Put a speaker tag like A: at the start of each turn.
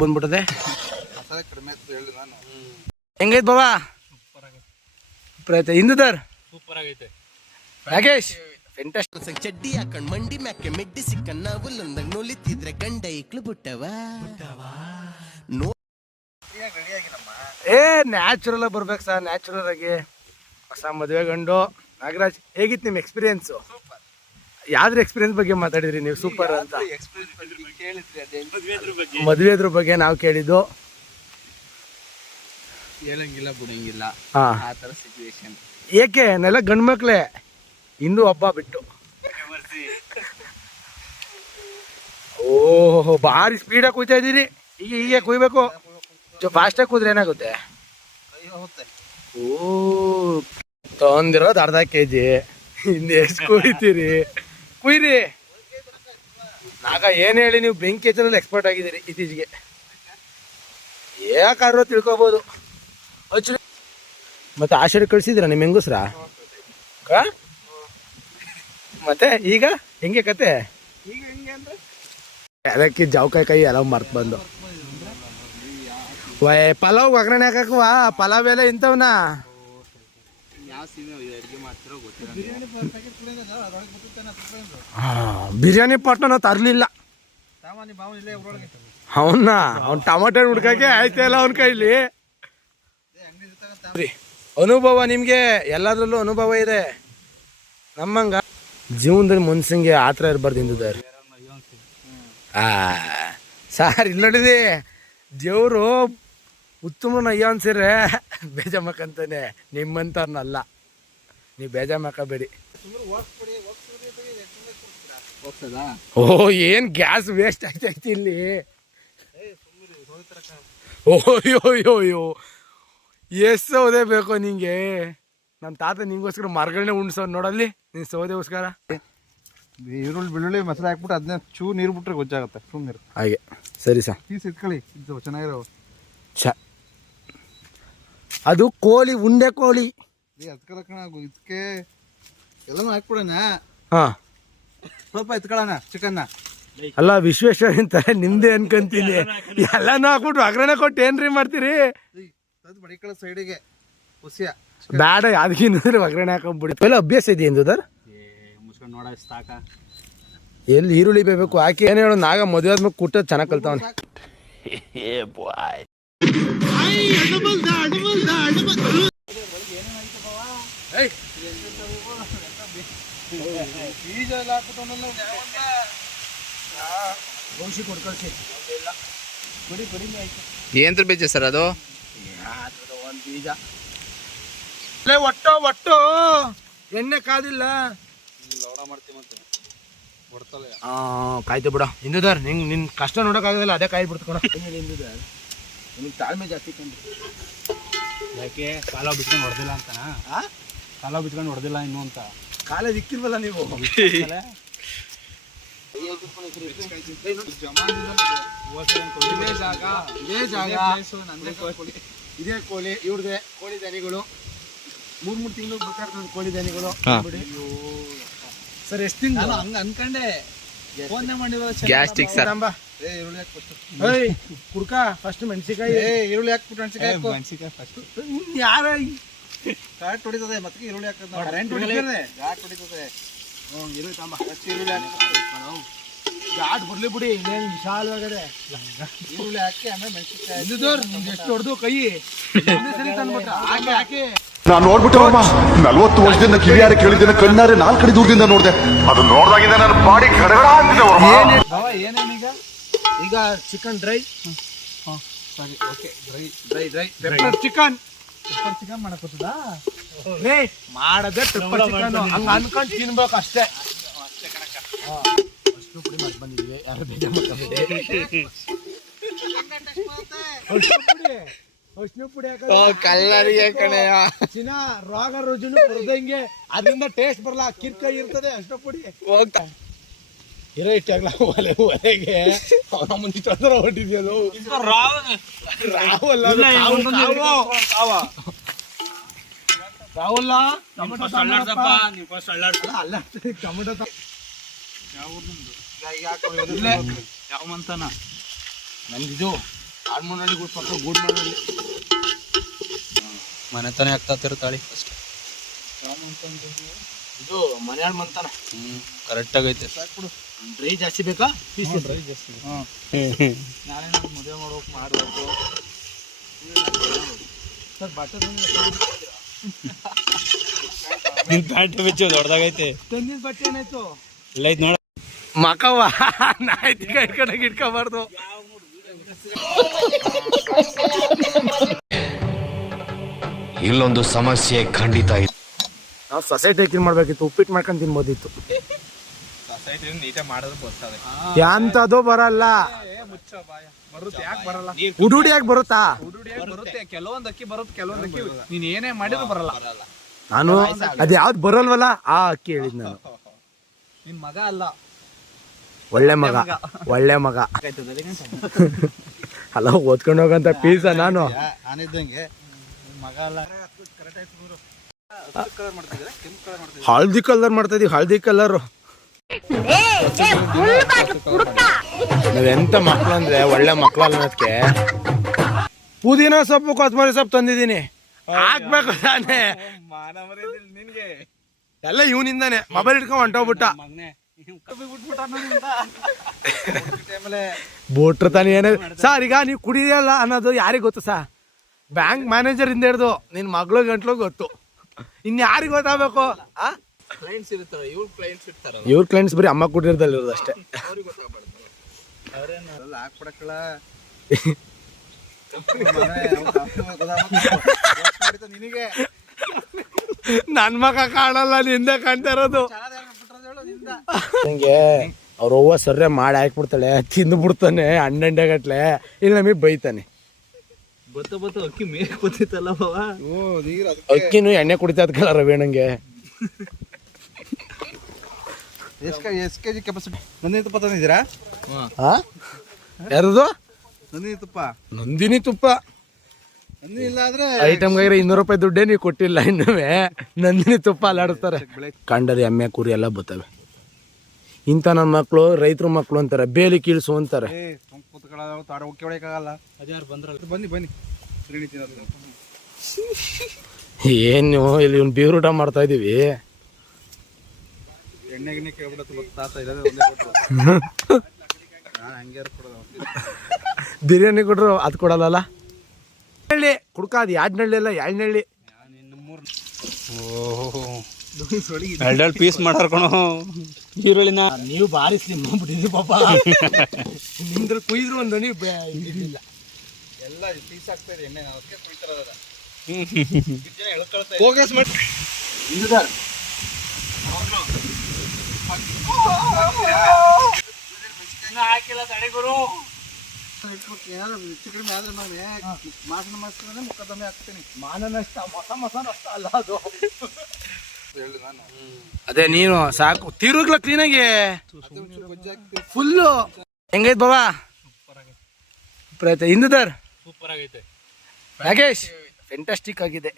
A: ಬಂದ್ಬಿಟ್ಟದೆ? ಹೆಂಗೈತ್ ಬಾಬಾ? ಸೂಪರ್ ಐತೆ ಹಿಂದದರ್
B: ಸೂಪರ್ ಆಗೈತೆ
A: ರಾಕೇಶ್? ಫೆಂಟಾಸ್ಟಿಕ್
C: ಸಂಗ್ ಚಡ್ಡಿ ಹಾಕೊಂಡ್ ಮಂಡಿ ಮ್ಯಾಕೆ ಮೆಡ್ಡಿ ಸಿಕ್ಕನ್ನ ಹುಲ್ಲೊಂದಾಗ ನೋಲಿತಿದ್ರೆ ಗಂಡ ಇಕ್ಳು ಬಿಟ್ಟವ.
A: ಏ ನ್ಯಾಚುರಲ್ ಆಗಿ ಬರ್ಬೇಕು ಸರ್ ನ್ಯಾಚುರಲ್ ಆಗಿ. ಹೊಸ ಮದುವೆ ಗಂಡು. ನಾಗರಾಜ್ ಹೇಗಿತ್ತು ನಿಮ್ಮ ಎಕ್ಸ್ಪೀರಿಯನ್ಸು ಯಾವ್ದ್ರ ಎಕ್ಸ್ಪೀರಿಯನ್ಸ್ ಬಗ್ಗೆ ಮಾತಾಡಿದ್ರಿ ನೀವು? ಸೂಪರ್ ಅಂತ.
D: ಎಕ್ಸ್ಪೀರಿಯನ್ಸ್ ಬಗ್ಗೆ ಕೇಳಿದ್ರಿ? ಅದೇ
A: ಮದುವೆದ್ರ ಬಗ್ಗೆ. ನಾವು ಕೇಳಿದ್ದು.
D: ಹೇಳಂಗಿಲ್ಲ ಬಿಡಂಗಿಲ್ಲ.
A: ಹಾ.
D: ಆ ಥರ ಸಿಚುವೇಶನ್
A: ಏಕೆ? ನೆಲ ಗಂಡು ಮಕ್ಳೇ. ಹಿಂದೂ ಹಬ್ಬ ಬಿಟ್ಟು. ಓಹೋ ಭಾರಿ ಸ್ಪೀಡಾಗಿ ಕುಯ್ತಾ ಇದ್ದೀರಿ. ಈಗ ಹೀಗೆ ಕುಯ್ಬೇಕು. ಫಾಸ್ಟಾಗಿ ಕುದ್ರೆ ಏನಾಗುತ್ತೆ? ಓ ತೊಂದಿರೋದು ಅರ್ಧ ಕೆ ಜಿ ಇನ್ನು ಎಷ್ಟು ಕುಯ್ತೀರಿ? ಕುಯ್ರಿ. ನಾಗ ಏನು ಹೇಳಿ ನೀವು ಬೆಂಕಿ ಹಚ್ಚರಲ್ಲಿ ಎಕ್ಸ್ಪರ್ಟ್ ಆಗಿದ್ದೀರಿ ಇತ್ತೀಚೆಗೆ. ಯಾಕಾದ್ರೂ ತಿಳ್ಕೊಬೋದು. ಹಚ್ಚು ಮತ್ತೆ ಆಷಾಢ ಕಳ್ಸಿದ್ರ ನಿಮ್ಮ ಹೆಂಗಸ್ರ? ಮತ್ತೆ ಈಗ ಹೆಂಗೆ ಕತೆ?
D: ಈಗ ಹೆಂಗೆ ಅಂದ್ರೆ?
A: ಅದಕ್ಕೆ ಜಾವ್ಕಾಯಿ ಕೈ ಎಲ್ಲ ಮರ್ತ್ ಬಂದು. ವಯ್ ಪಲಾವ್ ಒಗ್ಗರಣೆ ಹಾಕಕ್ವಾ ಪಲಾವ್ ಎಲ್ಲ ಇಂಥವ್ನ.
D: ಯಾವ ಸೀಮೆ ಅಡುಗೆ ಮಾಡ್ತಿರೋ ಗೊತ್ತಿಲ್ಲ ಬಿರಿಯಾನಿ
A: ಪಾಟ್ನ ತರ್ಲಿಲ್ಲ. ಅವನ್ನ ಅವ್ನ ಟಮಾಟೆ ಹುಡ್ಕಕ್ಕೆ ಆಯ್ತಾ ಇಲ್ಲ ಅವನ ಕೈಲಿ. ಅನುಭವ ನಿಮ್ಗೆ ಎಲ್ಲದ್ರಲ್ಲೂ ಅನುಭವ ಇದೆ. ನಮ್ಮಂಗ ಜೀವನದಲ್ಲಿ ಮನ್ಸಂಗೆ ಆ ಥರ ಇರಬಾರ್ದು ಆ ಸಾರ್ ಇಲ್ಲ ನೋಡಿದಿ ದೇವ್ರು ಉತ್ತಮ ಅಯ್ಯ ಅನ್ಸಿದ್ರೆ ಬೇಜಾಮಕ್ಕಂತಾನೆ. ನಿಮ್ಮಂತವ್ರನ್ನಲ್ಲ ನೀವು ಬೇಜಾಮಕ್ಕಬೇಡಿ ಓ ಏನ್ ಗ್ಯಾಸ್ ವೇಸ್ಟ್ ಆಯ್ತೈತಿ ಇಲ್ಲಿ. ಓಯ್ಯೋಯ್ಯೋಯ್ಯೋ ಎಷ್ಟು ಸೌದೆ ಬೇಕು ನಿಂಗೆ? ನಮ್ಮ ತಾತ ನಿಂಗೋಸ್ಕರ ಮರಗಳನ್ನೇ ಉಣ್ಸೋದು ನೋಡಲ್ಲಿ ನಿನ್ ಸೌದೆಗೋಸ್ಕರ.
D: ಈರುಳ್ಳಿ ಬೆಳ್ಳುಳ್ಳಿ ಮಸಾಲೆ ಹಾಕ್ಬಿಟ್ಟು ಅದನ್ನ ಚೂ ನೀರು ಬಿಟ್ರೆ ಗೊಜ್ಜಾಗುತ್ತೆ. ಸುಮ್ಮನೆ
A: ಹಾಗೆ. ಸರಿ ಸರ್.
D: ಪೀಸ್ ಇಟ್ಕೊಳ್ಳಿ. ಇದು ಚೆನ್ನಾಗಿರೋ
A: ಛ. ಅದು ಕೋಳಿ ಉಂಡೆ ಕೋಳಿ.
D: ಇದಕ್ಕೆ ಎಲ್ಲನೂ ಹಾಕ್ಬಿಡೋಣ.
A: ಹಾ.
D: ಸ್ವಲ್ಪ ಎತ್ಕೊಳ್ಳೋಣ ಚಿಕನ್ನ
A: ಅಲ್ಲ ವಿಶ್ವೇಶ್ವರ ಅಂತ ನಿಮ್ದೇ ಅನ್ಕೊಂತೀನಿ. ಎಲ್ಲಾನು ಹಾಕ್ಬಿಟ್ಟು ಅಗ್ರಣ ಕೊಟ್ಟು ಏನ್ರಿ ಮಾಡ್ತೀರಿ?
D: ಮಡಿಕಳ ಸೈಡಿಗೆ. ಹುಸಿಯ.
A: ಬೇಡ ಅದಕ್ಕಿಂದ್ರೆ ಒಗ್ಗರಣೆ ಹಾಕೊಂಡ್ಬಿಡಿ ಎಲ್ಲ ಅಭ್ಯಾಸ ಇದೆ ಸರ್
B: ಮುಚ್ಕೊಂಡು ನೋಡ ಸಾಕ.
A: ಎಲ್ಲಿ ಈರುಳ್ಳಿ ಬೇಕು ಹಾಕಿ. ಏನು ಹೇಳೋ ನಾಗ ಮದುವೆ ಆದ್ಮೇಲೆ ಕುಟ್ಟ ಚೆನ್ನಾಗಿ ಕಲ್ತಾವನೆ.
D: ಬೀಜ ಎಲ್ಲ ಹಾಕ್ಬಿಟ್ಟು
A: ಔಷಧಿ ಕೊಡ್ಕಳ್ಸಿ
D: ಏನ್ರ ಬೀಜ ಸರ್ ಅದು?
A: ಒಂದು ಬೀಜ ಲೇ ಒಟ್ಟು ಒಟ್ಟು. ಎಣ್ಣೆ ಕಾದಿಲ್ಲ.
D: ಲೌಡ ಮಾಡ್ತೀವಿ ಮತ್ತೆ ಹೊಡ್ತಲ್ಲ
A: ಆ ಕಾಯ್ತು ಬಿಡ. ಹಿಂದುದಾರ್ ನಿಂಗೆ ನಿನ್ ಕಷ್ಟ ನೋಡೋಕ್ಕಾಗೋದಿಲ್ಲ ಅದೇ ಕಾಯಿ ಬಿಡ್ತು ಹಿಂದುದಾರ್ ನಿನಗೆ ತಾಳ್ಮೆ ಜಾಸ್ತಿ ಕಂಡು
B: ಯಾಕೆ? ಕಾಲ ಬಿಟ್ಟು ಹೊಡೆದಿಲ್ಲ ಅಂತ
A: ಆ?
B: ಕಾಲ ಬಿಚ್ಕೊಂಡು ಹೊಡೆದಿಲ್ಲ ಇನ್ನು ಅಂತ.
A: ಕಾಲೇಜ್ ಇಕ್ಕಿಲ್ವಲ್ಲ ನೀವು? ಇದೇ ಜಾಗ ಇದೇ ಜಾಗ ಇದೇ ಕೋಳಿ ಇವ್ರದೇ ಕೋಳಿ ದನಿಗಳು. ಮೂರ್ ಮೂರ್ ತಿಂಗಳು ಬೇಕಾದ್ರೆ ನನ್ನ ಕೋಳಿ ದನಿಗಳು. ಬಿಡಿ. ಸರ್ ಎಷ್ಟು ತಿಂಗಳು?
D: ಹಂಗ ಅನ್ಕಂಡೆ. ಫೋನ್ ಮಾಡಿರೋ
C: ಗ್ಯಾಸ್ಟಿಕ್ ಸರ್.
A: ತಂಬ.
D: ಏ ಈರುಳ್ಳಿ ಹಾಕ್ಬಿಟ್ಟು
A: ಏಯ್ ಕುಡ್ಕ ಫಸ್ಟ್ ಮೆಣಸಿಕಾಯಿ
D: ಏ ಈರುಳ್ಳಿ ಹಾಕ್ಬಿಟ್ಟು ಮೆಣಸಿಕಾಯಿ
B: ಮೆಣಸಿಕಾಯಿ ಫಸ್ಟ್
A: ಯಾರ
D: ಕರೆಂಟ್ ಹೊಡಿತದೆ ಮತ್ತೆ ಈರುಳ್ಳಿ ಹಾಕೋದು
A: ಕರೆಂಟ್ ಹೊಡಿತದೆ?
D: ಘಾಟ್ ಹೊಡಿತದೆ.
A: ಹ್ಞೂ ಇರು ತಾಂಬ.
D: ಫಸ್ಟ್ ಈರುಳ್ಳಿ ಹಾಕಿ
A: ಘಾಟ್ ಬರ್ಲಿ ಬಿಡಿ ಇನ್ನೇನು ವಿಶಾಲವಾಗಿದೆ
D: ಈರುಳ್ಳಿ ಹಾಕಿ ಆಮೇಲೆ
A: ನಿಮ್ಗೆ ಎಷ್ಟು ಹೊಡೆದು ಕೈ. ಸರಿ ತಂದ್ಬಿಟ್ಟ ಹಾಕಿ ಹಾಕಿ.
E: ನಾನು ನೋಡ್ಬಿಟ್ಟವಮ್ಮ ನಲ್ವತ್ತು ವರ್ಷದಿಂದ ಕಿವಿಯಾರೆ ಕೇಳಿದ್ದೇನೆ ಕಣ್ಣಾರೆ ನಾಲ್ಕು ಕಡೆ ದೂರದಿಂದ ನೋಡಿದೆ. ಅದು ನೋಡಿದಾಗಿಂದ ನನ್ನ ಬಾಡಿ ಗಡಗಡ ಅಂತಿದೆ
D: ಏನೇನೀಗ
A: ಈಗ? ಚಿಕನ್ ಡ್ರೈ
D: ಸರಿ okay dry dry dry
A: pepper chicken
D: pepper chicken ಮಾಡಕ್ಕೋತದಾ
A: ಲೇ ಮಾಡದೆ ಪೆಪ್ಪರ್ ಚಿಕನ್ ಹಂಗ ಅನ್ಕೊಂಡ್ ತಿನ್ಬೇಕು ಅಷ್ಟೇ. ಪುಡಿ ಮಾಡಿ ಬಂದಿದ್ವಿ ಯಾರು ಬೇಜಾರ್ ಪುಡಿ.
D: ಕಲ್ಲರಿಗೆ ಕಣೆಯ
A: ಚಿನ್ನ ರೋಗ ರುಜಿನ ಬರ್ದಂಗೆ ಅದರಿಂದ ಟೇಸ್ಟ್ ಬರಲ್ಲ ಕಿರ್ಕ ಇರ್ತದೆ ಅಷ್ಟು ಪುಡಿ.
D: ಹೋಗ್ತಾ
A: ಇರೋ ಇಟ್ಟಾಗ್ಲ ಒಲೆ ಒಲೆಗೆ. ಅವನ ಅಲ್ಲ ಹೊಟ್ಟಿದ್ಯದು ಟೊಮೆಟೊ ತಗೊಂಬರಪ್ಪ. ಅಲ್ಲ, ಟೊಮೆಟೊ ತ- ಇಲ್ಲೇ.
B: ಯಾವ ಮಂತನ
A: ನಂದಿದು ಗುಡ್ ಪಕ್ಕ
D: ಮನೆ ತಾನೇ ಆಗ್ತಾ ತಾಳಿ ಅಷ್ಟೇ.
A: ಇದು ಮನೆಯಾಳ್ ಮಂತಾನ.
D: ಹ್ಞೂ ಕರೆಕ್ಟ್ ಆಗೈತೆ.
A: ಡ್ರೈ ಜಾಸ್ತಿ ಬೇಕಾ? ಪೀಸ್
D: ಡ್ರೈ ಜಾಸ್ತಿ ನಾಳೆ ನಾನು ಮದುವೆ ಮಾಡೋಕೆ ಮಾಡಬೇಕು.
A: ಸರ್ ಬಟ್ಟೆ
B: ನಿನ್ ಪ್ಯಾಂಟ್ ಬಿಚ್ಚು ದೊಡ್ಡದಾಗೈತೆ.
A: ತಂದಿನ ಬಟ್ಟೆ ಏನಾಯ್ತು?
B: ಇಲ್ಲ ಐತ್ ನೋಡ.
A: ಮಕವ್ವ ನಾಯ್ತಿ ಕೈ ಕಡೆಗೆ ಇಟ್ಕೋಬಾರ್ದು
F: ಇಲ್ಲೊಂದು ಸಮಸ್ಯೆ ಖಂಡಿತ ಇದೆ
A: ನಾವು ಸೊಸೈಟಿ ಕ್ಲೀನ್ ಮಾಡ್ಬೇಕಿತ್ತು ಉಪ್ಪಿಟ್ಟು ಮಾಡ್ಕೊಂಡು ತಿನ್ಬೋದಿತ್ತು.
D: ಸೊಸೈಟಿ ನೀಟಾಗಿ ಮಾಡೋದು
A: ಬರಲ್ಲ.
D: ಮುಚ್ಚ ಬಾಯ. ಬರುತ್ತೆ ಯಾಕೆ ಬರಲ್ಲ?
A: ಉಡುಡಿಯಾಗಿ ಬರುತ್ತಾ?
D: ಹುಡುಡಿಯಾಗಿ ಬರುತ್ತೆ. ಕೆಲವೊಂದು ಅಕ್ಕಿ ಬರುತ್ತೆ ಕೆಲವೊಂದು ಅಕ್ಕಿ ನೀನ್ ಏನೇ ಮಾಡಿದ್ರು ಬರಲ್ಲ.
A: ನಾನು ಅದ್ ಯಾವ್ದು ಬರಲ್ವಲ್ಲ ಆ ಅಕ್ಕಿ ಹೇಳಿದ್ ನಾನು.
D: ನಿನ್ ಮಗ ಅಲ್ಲ.
A: ಒಳ್ಳೆ ಮಗ ಒಳ್ಳೆ ಮಗ. ಅಲ್ಲ ಓದ್ಕೊಂಡು ಹೋಗಂತ ಪೀಸ ನಾನು.
D: ನಾನಿದ್ದಂಗೆ. ಮಗ ಅಲ್ಲ. ಕಲರ್ ಮಾಡ್ತಿದ್ರೆ ಕೆಂಪು ಕಲರ್ ಮಾಡ್ತಿದ್ರೆ
A: ಹಳದಿ ಕಲರ್ ಮಾಡ್ತಾ ಇದೀವಿ ಹಳದಿ ಕಲರ್. ನಾವೆಂತ ಮಕ್ಳು ಅಂದ್ರೆ ಒಳ್ಳೆ ಮಕ್ಳು ಅನ್ನೋದಕ್ಕೆ ಪುದೀನ ಸೊಪ್ಪು ಕೊತ್ತಂಬರಿ ಸೊಪ್ಪು ತಂದಿದ್ದೀನಿ. ಹಾಕ್ಬೇಕು ತಾನೇ. ಎಲ್ಲ ಇವನಿಂದಾನೆ. ಮೊಬೈಲ್ ಇಟ್ಕೊಂಡ್ ಹೊಂಟೋಗ್ಬಿಟ್ಟ.
D: ಬೋಟ್ರ
A: ಬೂಟ್ರ ತಾನೇ ಏನೇ ಸರ್ ಈಗ ನೀವು ಕುಡಿಯಲ್ಲ ಅನ್ನೋದು ಯಾರಿಗೆ ಗೊತ್ತು ಸಾ? ಬ್ಯಾಂಕ್ ಮ್ಯಾನೇಜರ್ ಇಂದ ಹಿಡ್ದು ನಿನ್ ಮಗಳು ಗಂಟ್ಲು ಗೊತ್ತು. ಇನ್ ಯಾರಿಗೆ ಗೊತ್ತಾಗಬೇಕು? ಆ?
D: ಕ್ಲೈಂಟ್ಸ್ ಇರ್ತಾರೆ ಇವ್ರು ಕ್ಲೈಂಟ್ಸ್ ಇರ್ತಾರಲ್ಲ.
A: ಇವ್ರ ಕ್ಲೈಂಟ್ಸ್ ಬರೀ ಅಮ್ಮ ಕುಟೀರದಲ್ಲಿ ಇರೋದು ಅಷ್ಟೇ.
D: ಅವ್ರಿಗೆ ಗೊತ್ತಾಗ್ಬಾರ್ದು. ಅವ್ರೇನಲ್ಲ ಹಾಕ್ಬಿಡಕ್ಕಲ್ಲ. ನಿನಗೆ
A: ನನ್ ಮಗ ಕಾಣಲ್ಲ ನಿಂದ ಕಾಣ್ತಾ ಇರೋದು ನಂಗೆ ಅವ್ರ ಅವ್ವ ಸರ್ರೆ ಮಾಡಿ ಹಾಕ್ಬಿಡ್ತಾಳೆ ತಿಂದು ಬಿಡ್ತಾನೆ ಹಣ್ಣಂಡೆ ಗಟ್ಲೆ. ಇಲ್ಲಿ ನಮಗೆ ಬೈತಾನೆ.
D: ಬತ್ತ ಬತ್ತ ಅಕ್ಕಿ ಮೇಕ್ ಬತ್ತಿತ್ತಲ್ಲ ಬಾವ
A: ಅಕ್ಕಿನೂ ಎಣ್ಣೆ ಕುಡಿತಾ ಇದ್ಕಲ್ಲ ರವೇಣಂಗೆ
D: ಎಷ್ಟು K S K G capacity Nandini ತುಪ್ಪ ತಂದಿದ್ದೀರಾ?
A: ಹಾ. ಯಾರದು?
D: ನಂದಿನಿ ತುಪ್ಪ.
A: ನಂದಿನಿ ತುಪ್ಪ.
D: ನಂದಿನಿ ಇಲ್ಲ ಆದ್ರೆ
A: ಐಟಮ್ಗಾಗಿರೋ ಇನ್ನೂರು ರೂಪಾಯಿ ದುಡ್ಡೇ ನೀವು ಕೊಟ್ಟಿಲ್ಲ ಇನ್ನೂ ನಂದಿನಿ ತುಪ್ಪ ಅಲ್ಲಾಡಿಸ್ತಾರೆ ಕಂಡರಿ ಎಮ್ಮೆ ಕುರಿ ಎಲ್ಲ ಬರ್ತವೆ ಇಂಥ ನನ್ನ ಮಕ್ಕಳು ರೈತರ ಮಕ್ಕಳು ಅಂತಾರೆ ಬೇಲಿ ಕೀಳ್ಸು ಅಂತಾರೆ.
D: ಬನ್ನಿ ಬನ್ನಿ.
A: ಏನು ಇಲ್ಲಿ ಇವ್ನು ಊಟ ಮಾಡ್ತಾ ಇದೀವಿ. ಬಿರಿಯಾನಿ ಕೊಟ್ರು ಅದು ಕೊಡಲ್ಲ ಹಳ್ಳಿ ಕುಡ್ಕ ಅದು ಯಾಡ್ನಳ್ಳಿ ಅಲ್ಲ ಯಾಳ್ನಳ್ಳಿ
B: ಎರಡೆರಡು ಪೀಸ್ ಮಾಡಾರ ಕಣೋ. ಈರುಳ್ಳಿನ.
A: ನೀವು ಭಾರಿ ಸ್ಲಿಮ್ ಪಾಪ. ನಿಮ್ದ್ರ ಕುಯ್ದ್ರು ಒಂದು ನೀವು ಇದಿಲ್ಲ
D: ಎಲ್ಲ ಪೀಸ್ ಆಗ್ತಾ ಇದೆ ಎಣ್ಣೆ ಅದಕ್ಕೆ ಕುಯ್ತಾರದ
A: ಫೋಕಸ್ ಮಾಡಿ.
D: ಹೆಚ್ಚು ಕಡಿಮೆ ಆದ್ರೆ ನಾನು ಮಾಸನ ಮಾಸ್ತಾನೆ ಮುಖದಮ್ಮೆ ಹಾಕ್ತೀನಿ.
A: ಮಾನನಷ್ಟ ಮೊಸ ಮೊಸ ನಷ್ಟ ಅಲ್ಲ ಅದು.
D: ಹೇಳು ನಾನು.
A: ಅದೇ ನೀನು ಸಾಕು. ತಿರುಗ್ಲ ಕ್ಲೀನಾಗಿ ಫುಲ್ಲು ಹೆಂಗೈತ್ ಬಾಬಾ ಪ್ರಯತ್ನ. ಹಿಂದದರ್
B: ಸೂಪರ್ ಆಗೈತೆ
A: ನಾಗೇಶ್? ಫೆಂಟಾಸ್ಟಿಕ್ ಆಗಿದೆ.